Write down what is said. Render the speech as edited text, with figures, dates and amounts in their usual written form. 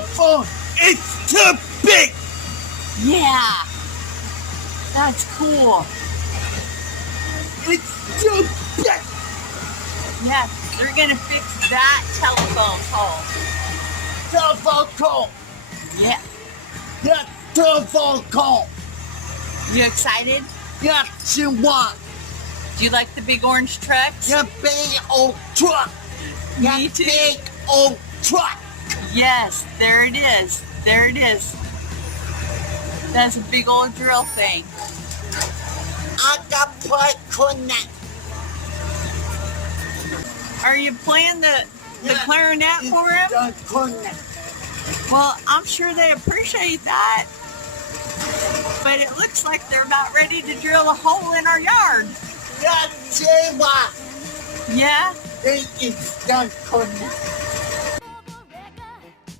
telephone is too big. Yeah. That's cool. It's too big. Yeah, they're going to fix that telephone pole. Telephone call. Yeah. Yeah, telephone call. You excited? Yeah, she want. Do you like the big orange trucks? Yeah, big old truck. Yeah, Me too. big old truck. Yes, there it is. There it is. That's a big old drill thing. I got play connect. Are you playing the clarinet for him? The connect. Well, I'm sure they appreciate that. But it looks like they're about ready to drill a hole in our yard. Yeah, she want. Yeah? They is the connect.